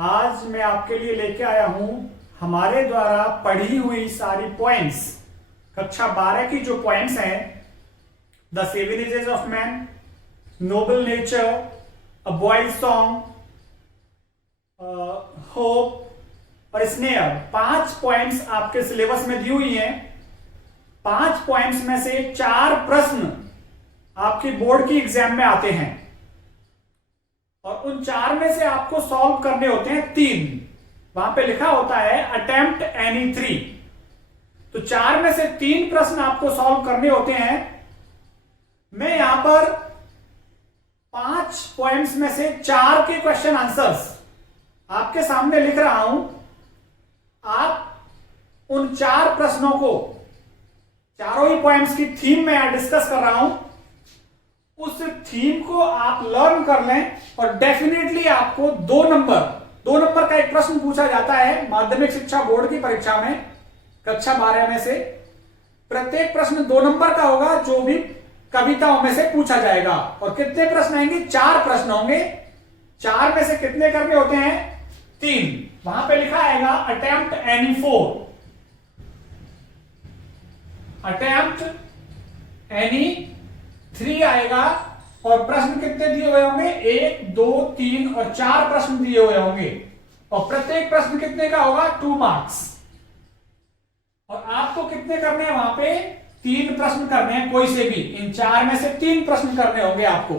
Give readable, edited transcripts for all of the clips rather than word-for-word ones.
आज मैं आपके लिए लेके आया हूं हमारे द्वारा पढ़ी हुई सारी पोएम्स, कक्षा 12 की जो पोएम्स हैं, the seven ages of man, noble nature, a boy's song, hope और स्नेयर। 5 पोएम्स आपके सिलेबस में दी हुई हैं। 5 पोएम्स में से 4 प्रश्न आपकी बोर्ड की एग्जाम में आते हैं और उन 4 में से आपको सॉल्व करने होते हैं 3। वहां पे लिखा होता है अटेम्प्ट एनी 3। तो 4 में से 3 प्रश्न आपको सॉल्व करने होते हैं। मैं यहां पर 5 पोएम्स में से 4 के क्वेश्चन आंसर्स आपके सामने लिख रहा हूं। आप उन 4 प्रश्नों को, चारों ही पोएम्स की थीम में डिस्कस कर रहा हूं, उस थीम को आप लर्न कर लें और डेफिनेटली आपको 2 नंबर का एक प्रश्न पूछा जाता है माध्यमिक शिक्षा बोर्ड की परीक्षा में कक्षा 12 में से। प्रत्येक प्रश्न 2 नंबर का होगा, जो भी कविताओं में से पूछा जाएगा। और कितने प्रश्न आएंगे? 4 प्रश्न होंगे। 4 में से कितने करने होते हैं? 3। वहां पे लिखा आएगा अटेम्प्ट एनी 4, अटेम्प्ट एनी 3 आएगा। और प्रश्न कितने दिए हुए होंगे? 1, 2, 3 और 4 प्रश्न दिए हुए होंगे। और प्रत्येक प्रश्न कितने का होगा? 2 मार्क्स। और आपको कितने करने हैं? वहां पे 3 प्रश्न करने हैं, कोई से भी। इन 4 में से 3 प्रश्न करने होंगे आपको।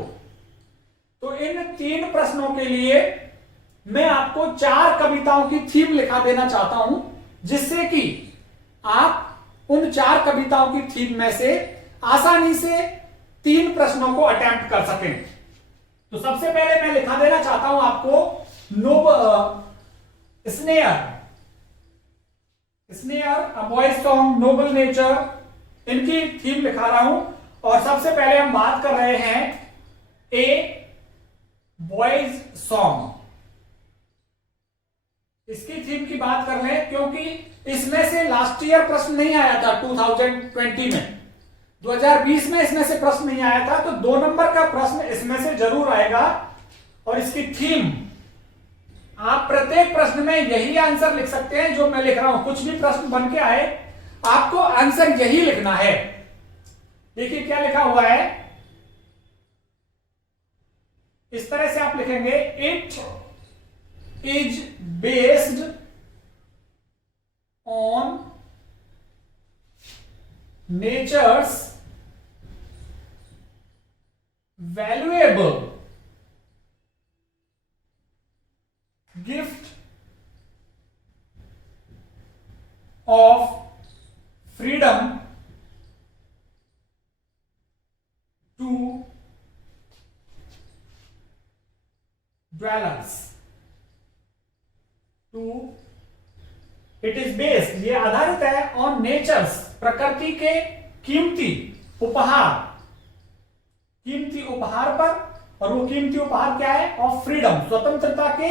तो इन 3 प्रश्नों के लिए मैं आपको 4 कविताओं की थीम लिखा देना चाहता हूं, जिससे कि आप उन 4 कविताओं की थीम में से आसानी से 3 प्रश्नों को अटेम्प्ट कर सकें। तो सबसे पहले मैं लिखा देना चाहता हूं आपको स्नेयर, अ बॉयज सॉन्ग, नोबल नेचर, इनकी थीम लिखा रहा हूं। और सबसे पहले हम बात कर रहे हैं ए बॉयज सॉन्ग। इसकी थीम की बात कर लें, क्योंकि इसमें से लास्ट ईयर प्रश्न नहीं आया था 2020 में। 2020 में इसमें से प्रश्न नहीं आया था, तो 2 नंबर का प्रश्न इसमें से जरूर आएगा। और इसकी थीम, आप प्रत्येक प्रश्न में यही आंसर लिख सकते हैं जो मैं लिख रहा हूं। कुछ भी प्रश्न बन के आए, आपको आंसर यही लिखना है। देखिए क्या लिखा हुआ है, इस तरह से आप लिखेंगे, it is based on natures valuable gift of freedom to dwellers. It is based, ये आधारित है, on natures, प्रकृति के कीमती उपहार पर। और वो कीमती उपहार क्या है? ऑफ फ्रीडम, स्वतंत्रता के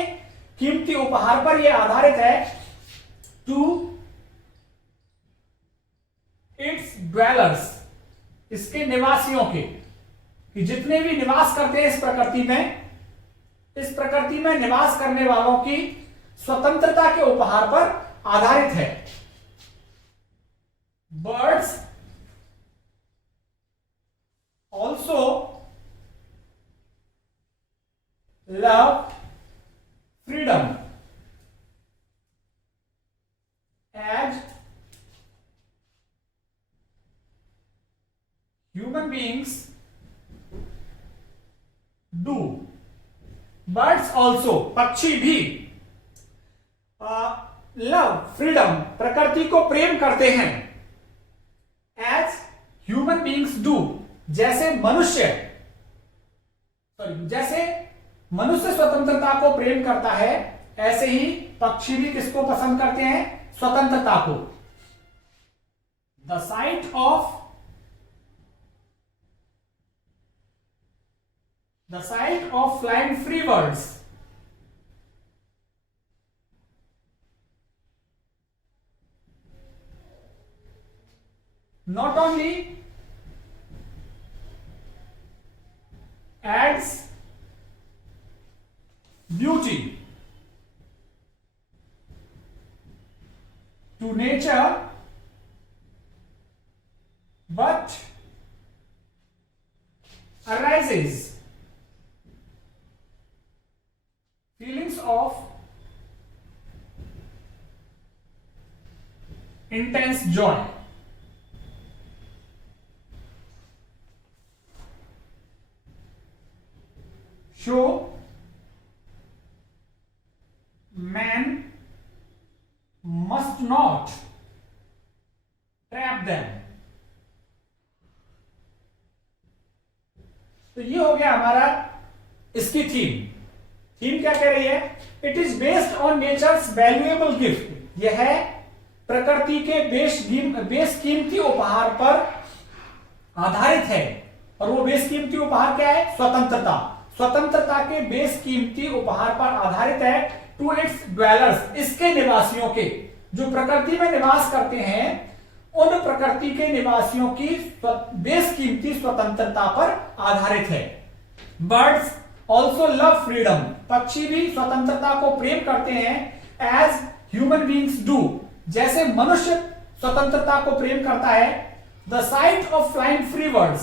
कीमती उपहार पर यह आधारित है। टू इट्स ड्वेलर्स, इसके निवासियों के, कि जितने भी निवास करते हैं इस प्रकृति में निवास करने वालों की स्वतंत्रता के उपहार पर आधारित है। Birds also love freedom as human beings do. Birds also, पक्षी भी लव फ्रीडम, प्रकृति को प्रेम करते हैं। as human beings do, जैसे मनुष्य स्वतंत्रता को प्रेम करता है, ऐसे ही पक्षी भी किसको पसंद करते हैं? स्वतंत्रता को। The sight of flying free birds, not only adds beauty to nature, but arises feelings of intense joy. So man must not trap them. तो ये हो गया हमारा इसकी थीम क्या कह रही है? It is based on natures valuable gift. यह है प्रकृति के बेशकीमती उपहार पर आधारित है। और वो बेशकीमती उपहार क्या है? स्वतंत्रता। स्वतंत्रता के बेशकीमती उपहार पर आधारित है टू इट्स ड्वेलर्स, इसके निवासियों के, जो प्रकृति में निवास करते हैं, उन प्रकृति के निवासियों की बेशकीमती स्वतंत्रता पर आधारित है। बर्ड्स ऑल्सो लव फ्रीडम, पक्षी भी स्वतंत्रता को प्रेम करते हैं, एज ह्यूमन बींग्स डू, जैसे मनुष्य स्वतंत्रता को प्रेम करता है। The sight of flying free birds,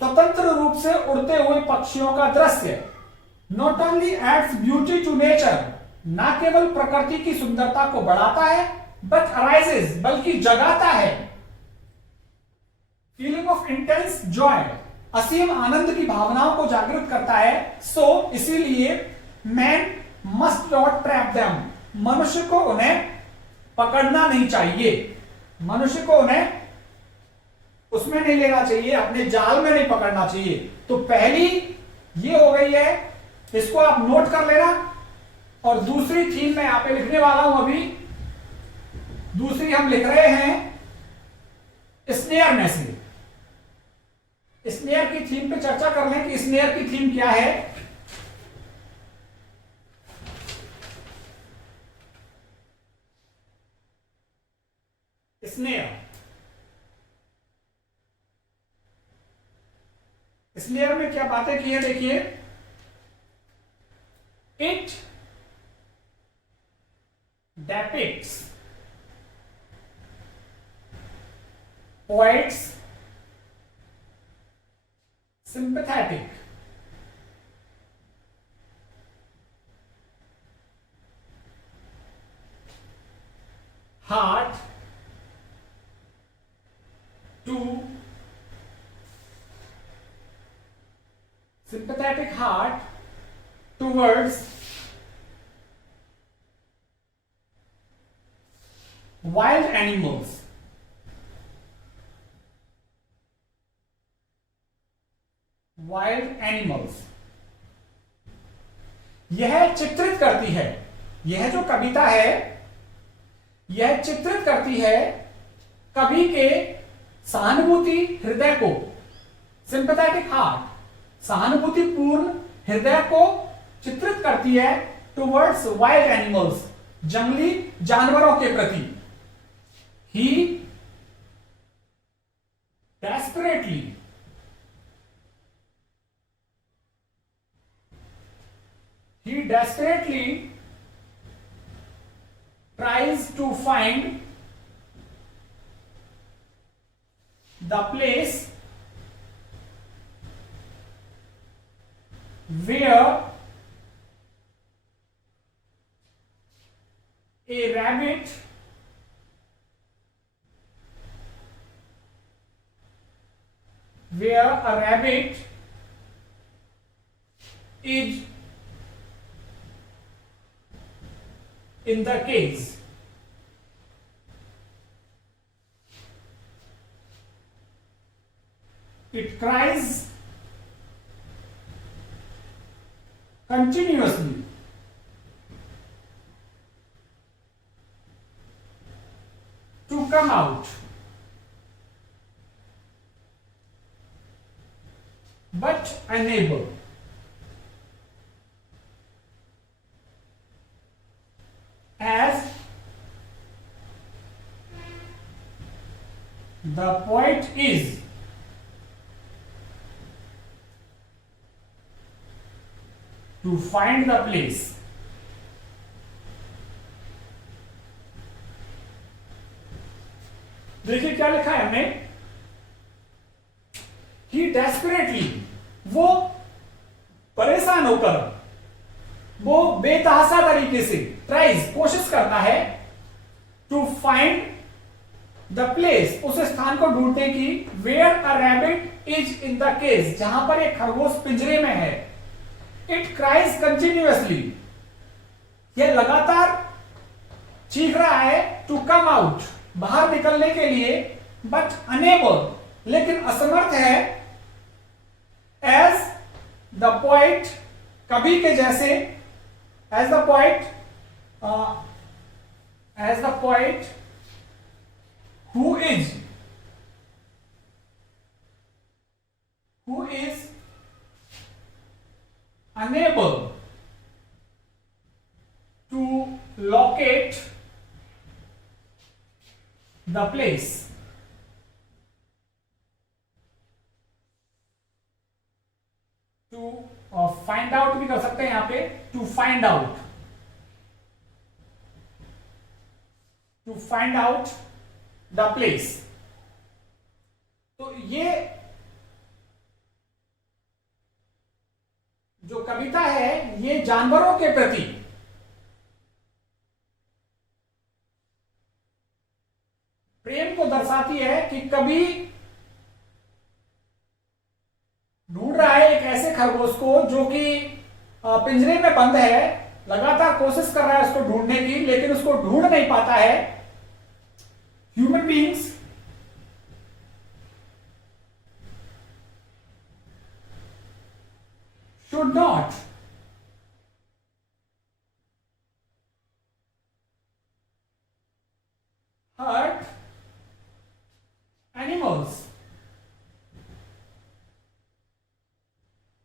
स्वतंत्र रूप से उड़ते हुए पक्षियों का दृश्य, not only adds beauty to nature, न केवल प्रकृति की सुंदरता को बढ़ाता है, बट अराइजेस, बल्कि जगाता है फीलिंग ऑफ इंटेंस जॉय, असीम आनंद की भावनाओं को जागृत करता है। सो इसीलिए man must not trap them, मनुष्य को उन्हें पकड़ना नहीं चाहिए, मनुष्य को उन्हें उसमें नहीं लेना चाहिए, अपने जाल में नहीं पकड़ना चाहिए। तो पहली ये हो गई है, इसको आप नोट कर लेना। और दूसरी थीम मैं यहां पे लिखने वाला हूं अभी। दूसरी हम लिख रहे हैं स्नेयर में से। स्नेयर की थीम पे चर्चा कर लें कि स्नेयर की थीम क्या है। स्नेयर में क्या बातें की है देखिए। It depicts poets sympathetic heart to sympathetic heart towards wild animals, wild animals। यह चित्रित करती है, यह जो कविता है यह चित्रित करती है कवि के सहानुभूति हृदय को, सिंपैथेटिक हार्ट, सहानुभूतिपूर्ण हृदय को चित्रित करती है टुवर्ड्स वाइल्ड एनिमल्स, जंगली जानवरों के प्रति। He desperately tries to find the place where a rabbit is in the cage. It cries continuously to come out, but unable. As the poet is to find the place देखिए क्या लिखा है हमने, ही desperately, वो परेशान होकर, वो बेतहासा तरीके से ट्राइज, कोशिश करता है, टू फाइंड द प्लेस, उस स्थान को ढूंढने की, where a rabbit is in the cage, जहां पर एक खरगोश पिंजरे में है। इट क्राइज कंटिन्यूअसली, यह लगातार चीख रहा है, टू कम आउट, बाहर निकलने के लिए, बट अनेबल, लेकिन असमर्थ है, एज द पोइट, कवि के जैसे, as the poet, as the poet who is unable to locate the place, to find out भी कर सकते हैं यहां पे, to find out the place. तो ये जो कविता है ये जानवरों के प्रति प्रेम को दर्शाती है कि कभी ढूंढ रहा है एक ऐसे खरगोश को जो कि पिंजरे में बंद है, लगातार कोशिश कर रहा है उसको ढूंढने की, लेकिन उसको ढूंढ नहीं पाता है। Human beings should not hurt animals,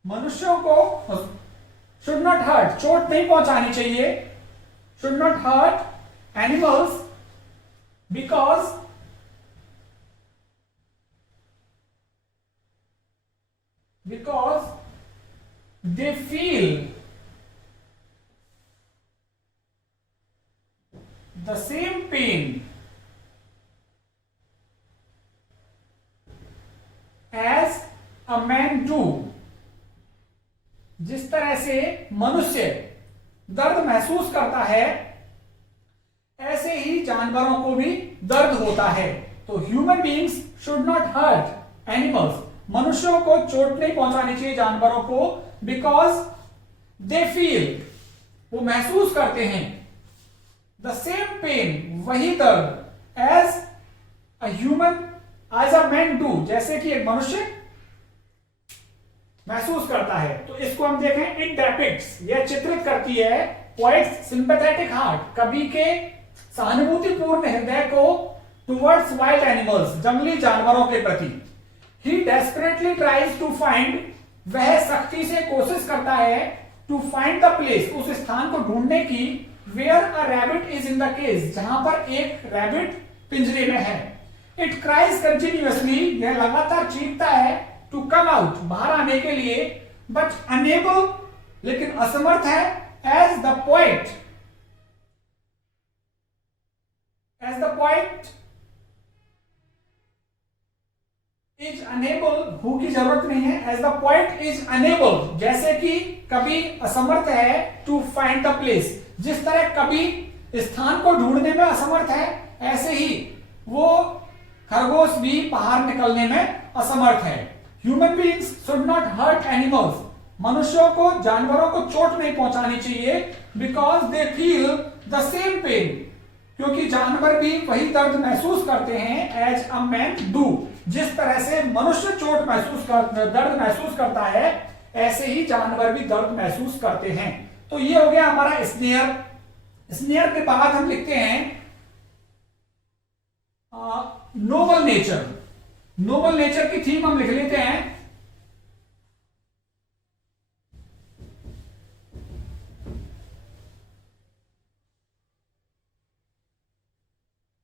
मनुष्यों को should not hurt, चोट नहीं पहुंचानी चाहिए, should not hurt animals because they feel the same pain as a man do, जिस तरह से मनुष्य दर्द महसूस करता है ऐसे ही जानवरों को भी दर्द होता है। तो human beings should not hurt animals, मनुष्यों को चोट नहीं पहुंचानी चाहिए जानवरों को, बिकॉज दे फील, वो महसूस करते हैं, द सेम पेन, वही दर्द, as a human, as a man do, जैसे कि एक मनुष्य महसूस करता है। तो इसको हम देखें, इट डेपिक्ट्स, यह चित्रित करती है, पोएट्स सिंपैथेटिक हार्ट, कवि के सहानुभूतिपूर्ण हृदय को, टुवर्ड्स वाइल्ड एनिमल्स, जंगली जानवरों के प्रति। ही डेस्परेटली ट्राइज टू फाइंड, वह सख्ती से कोशिश करता है, टू फाइंड द प्लेस, उस स्थान को ढूंढने की, where a rabbit is in the cage, जहां पर एक रैबिट पिंजरे में है। इट क्राइज कंटिन्यूअसली, यह लगातार चीखता है, टू कम आउट, बाहर आने के लिए, बट अनेबल, लेकिन असमर्थ है, as the poet, as the poet is unable, who की जरूरत नहीं है, as the poet is unable, जैसे कि कवि असमर्थ है, to find the place, जिस तरह कवि स्थान को ढूंढने में असमर्थ है, ऐसे ही वो खरगोश भी बाहर निकलने में असमर्थ है। Human beings should not hurt animals, मनुष्यों को, जानवरों को चोट नहीं पहुंचानी चाहिए, because they feel the same pain, क्योंकि जानवर भी वही दर्द महसूस करते हैं, एज अ मैन डू, जिस तरह से मनुष्य दर्द महसूस करता है, ऐसे ही जानवर भी दर्द महसूस करते हैं। तो ये हो गया हमारा स्नेयर। स्नेयर के बाद हम लिखते हैं नोबल नेचर। नोबल नेचर की थीम हम लिख लेते हैं,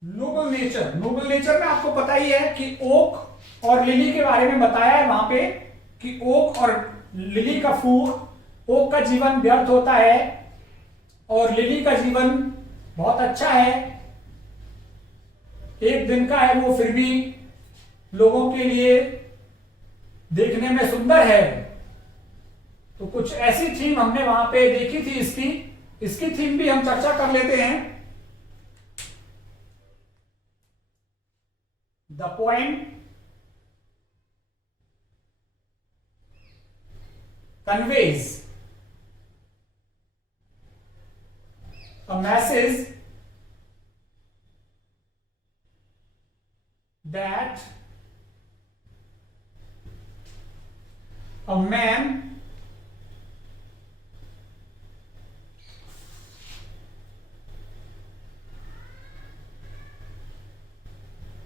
नोबल नेचर। नोबल नेचर में आपको पता ही है कि ओक और लिली के बारे में बताया है वहां पे, कि ओक और लिली का फूल, ओक का जीवन व्यर्थ होता है और लिली का जीवन बहुत अच्छा है। एक दिन का है वो, फिर भी लोगों के लिए देखने में सुंदर है। तो कुछ ऐसी थीम हमने वहां पे देखी थी, इसकी थीम भी हम चर्चा कर लेते हैं। The poem conveys a message that a man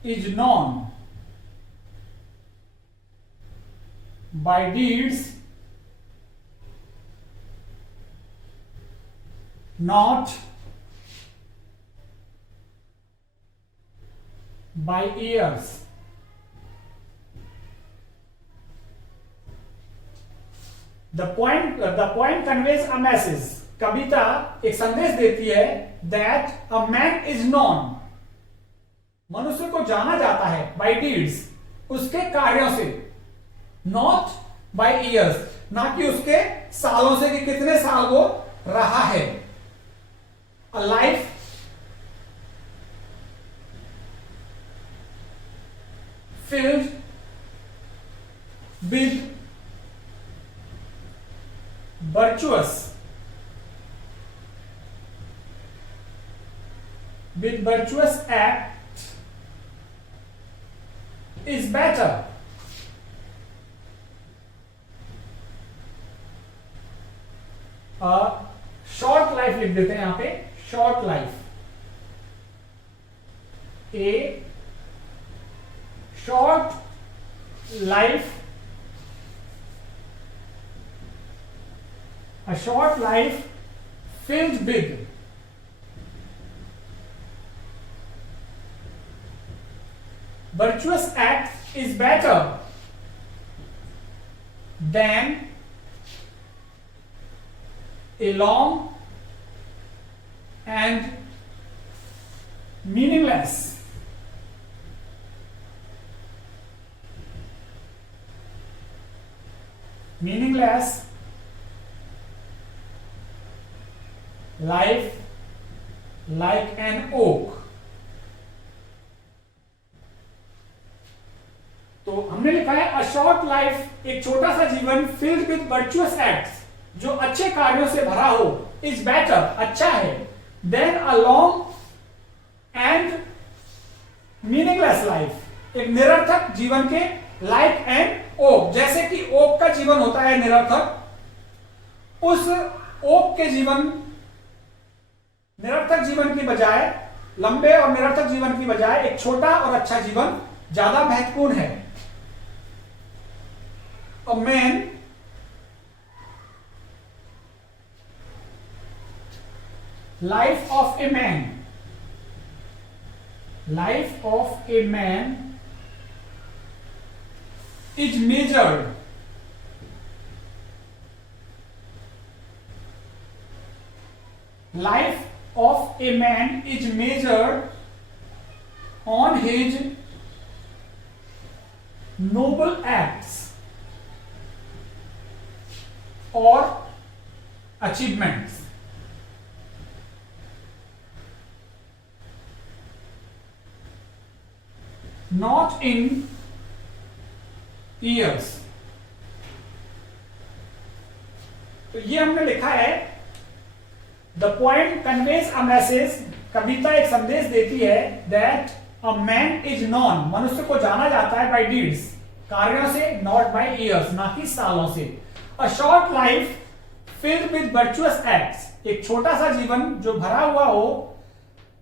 is known by deeds, not by ears. The poem conveys a message. कविता एक संदेश देती है that a man is known, मनुष्य को जाना जाता है by deeds, उसके कार्यों से, not by years, ना कि उसके सालों से कि कितने साल वो रहा है। A life filled with virtuous act is better short life लिख देते हैं यहां पे, short life, A short life, a short life filled with virtuous acts is better than a long and meaningless life like an oak। तो हमने लिखा है a short life, एक छोटा सा जीवन, फिल्ड विद वर्चुअस एक्ट्स, जो अच्छे कार्यों से भरा हो, इज बेटर, अच्छा है, than a long and meaningless life, एक निरर्थक जीवन के, लाइक एन ओक, जैसे कि ओक का जीवन होता है निरर्थक, उस ओक के जीवन, निरर्थक जीवन की बजाय, लंबे और निरर्थक जीवन की बजाय एक छोटा और अच्छा जीवन ज्यादा महत्वपूर्ण है। A man life of a man is measured on his noble acts or achievements, not in years। तो ये हमने लिखा है the poem conveys a message, कविता एक संदेश देती है, that a man is known, मनुष्य को जाना जाता है बाय डीड्स, कार्यों से, नॉट बाय ईयर्स, ना कि सालों से। A short life filled with virtuous acts, एक छोटा सा जीवन जो भरा हुआ हो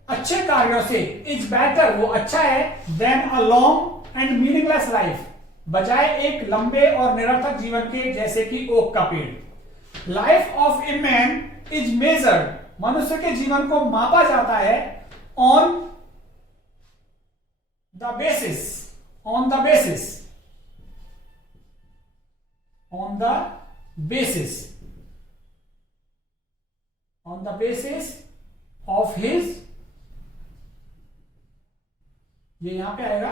अच्छे कार्यों से, इज बेटर, वो अच्छा है, than a long and meaningless life, बजाय एक लंबे और निरर्थक जीवन के, जैसे कि ओक का पेड़। Life of a man is measured, मनुष्य के जीवन को मापा जाता है, on the basis of his ये यहां पे आएगा।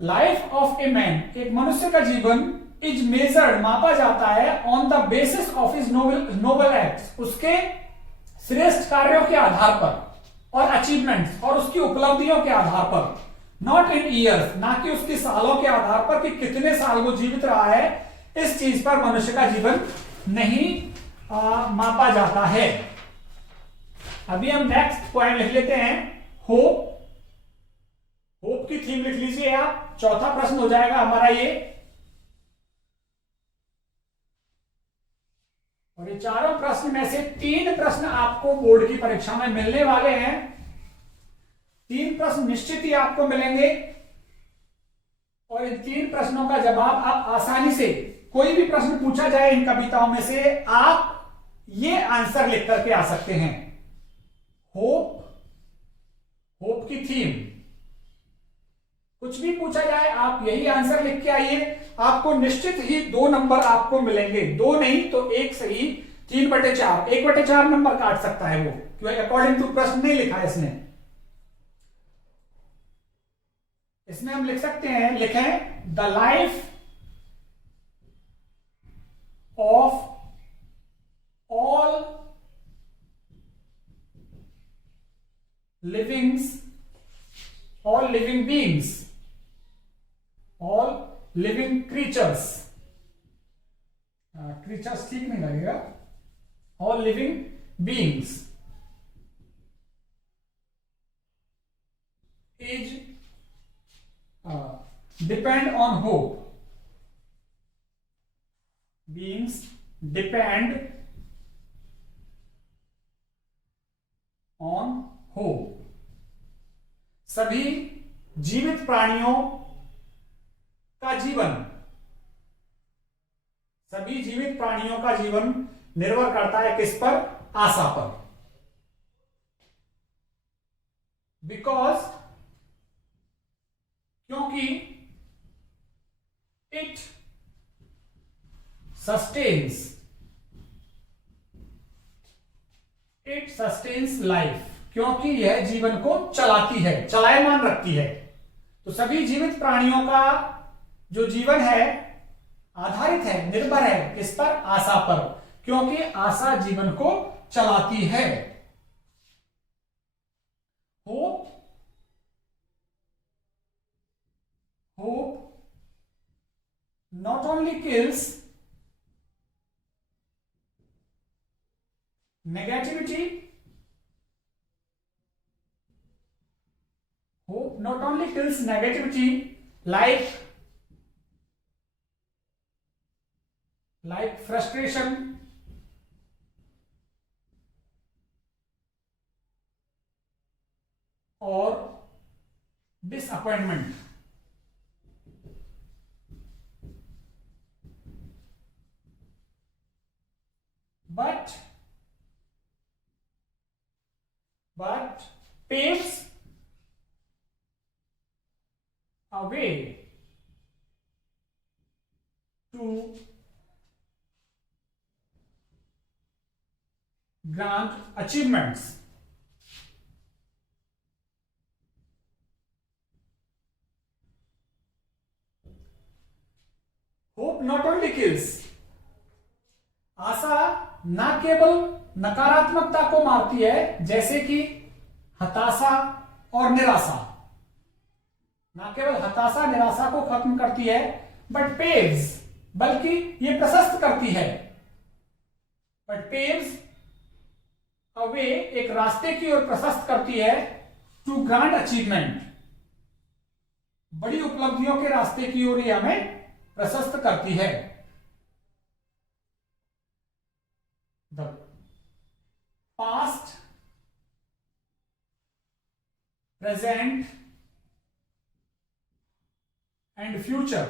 लाइफ ऑफ ए मैन, एक मनुष्य का जीवन इज मेजर्ड, मापा जाता है, on the basis of his noble acts, उसके श्रेष्ठ कार्यों के आधार पर, और अचीवमेंट्स, और उसकी उपलब्धियों के आधार पर, नॉट इन ईयर्स, ना कि उसके सालों के आधार पर कि कितने साल वो जीवित रहा है, इस चीज पर मनुष्य का जीवन नहीं मापा जाता है। अभी हम नेक्स्ट पॉइंट लिख लेते हैं, होप। होप की थीम लिख लीजिए आप, चौथा प्रश्न हो जाएगा हमारा ये। और ये चारों प्रश्न में से 3 प्रश्न आपको बोर्ड की परीक्षा में मिलने वाले हैं। 3 प्रश्न निश्चित ही आपको मिलेंगे, और इन 3 प्रश्नों का जवाब आप आसानी से, कोई भी प्रश्न पूछा जाए इन कविताओं में से, आप ये आंसर लिख करके आ सकते हैं। होप, होप की थीम, कुछ भी पूछा जाए आप यही आंसर लिख के आइए, आपको निश्चित ही 2 नंबर आपको मिलेंगे। 2 नहीं तो 1 सही, 3/4, 1/4 नंबर काट सकता है वो, क्योंकि अकॉर्डिंग टू प्रश्न नहीं लिखा है इसने। इसमें हम लिख सकते हैं, लिखें the life of all livings, all living beings, all living creatures, creatures ठीक नहीं लगेगा, all living beings is depend on hope, beings depend on hope, सभी जीवित प्राणियों का जीवन, सभी जीवित प्राणियों का जीवन निर्भर करता है किस पर? आशा पर। बिकॉज, क्योंकि इट सस्टेन्स लाइफ, क्योंकि यह जीवन को चलाती है, चलायमान रखती है। तो सभी जीवित प्राणियों का जो जीवन है आधारित है, निर्भर है किस पर? आशा पर, क्योंकि आशा जीवन को चलाती है। Hope, hope not only kills negativity, hope not only kills negativity like frustration, or disappointment, but paves a way to grant achievements. Hope not only kills, आशा न केवल नकारात्मकता को मारती है, जैसे कि हताशा और निराशा, न केवल हताशा निराशा को खत्म करती है, बट पेव्स, बल्कि ये प्रशस्त करती है, बट पेव्स अ वे, एक रास्ते की ओर प्रशस्त करती है, टू ग्रांड अचीवमेंट, बड़ी उपलब्धियों के रास्ते की ओर ये हमें प्रशस्त करती है। The past, present and future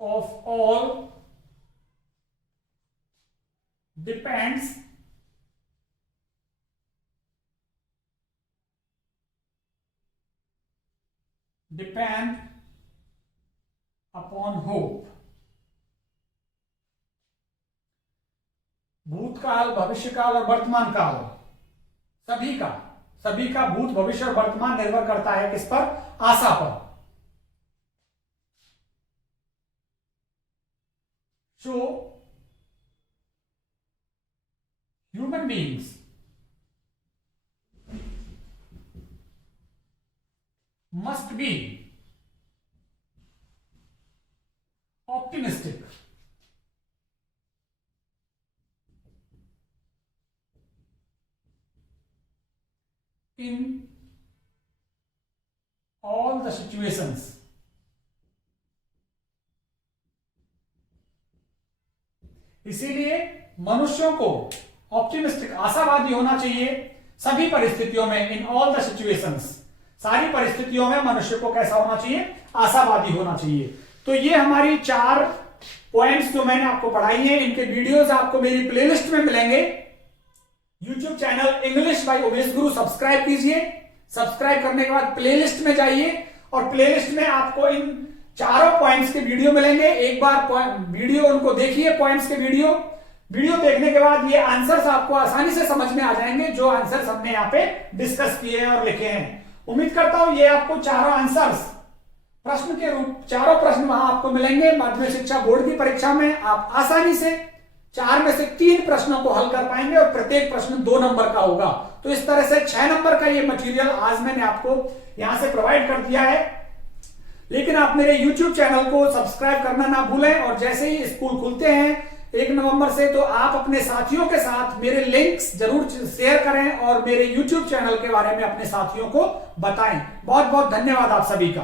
of all depend upon hope। भूतकाल, भविष्यकाल और वर्तमान काल सभी का भूत भविष्य और वर्तमान निर्भर करता है किस पर? आशा पर। So human beings must be optimistic in all the situations. इसीलिए मनुष्यों को ऑप्टिमिस्टिक आशावादी होना चाहिए सभी परिस्थितियों में, इन ऑल द सिचुएशंस, सारी परिस्थितियों में मनुष्य को कैसा होना चाहिए? आशावादी होना चाहिए। तो ये हमारी 4 पॉइंट्स जो मैंने आपको पढ़ाई हैं, इनके वीडियोस आपको मेरी प्लेलिस्ट में मिलेंगे। YouTube channel English by Umesh Guru subscribe कीजिए। सब्सक्राइब करने के बाद प्लेलिस्ट में जाइए और प्लेलिस्ट में आपको इन चारों पॉइंट्स के वीडियो मिलेंगे। एक बार वीडियो उनको देखिए, पॉइंट्स के वीडियो देखने के बाद ये आंसर्स आपको आसानी से समझ में आ जाएंगे, जो आंसर्स हमने यहाँ पे डिस्कस किए हैं और लिखे हैं। उम्मीद करता हूं ये आपको चारों आंसर्स प्रश्न के रूप, चारों प्रश्न वहां आपको मिलेंगे। माध्यमिक शिक्षा बोर्ड की परीक्षा में आप आसानी से 4 में से 3 प्रश्नों को हल कर पाएंगे और प्रत्येक प्रश्न 2 नंबर का होगा। तो इस तरह से 6 नंबर का ये मटेरियल आज मैंने आपको यहां से प्रोवाइड कर दिया है। लेकिन आप मेरे YouTube चैनल को सब्सक्राइब करना ना भूलें, और जैसे ही स्कूल खुलते हैं 1 नवंबर से, तो आप अपने साथियों के साथ मेरे लिंक्स जरूर शेयर करें और मेरे YouTube चैनल के बारे में अपने साथियों को बताएं। बहुत बहुत धन्यवाद आप सभी का।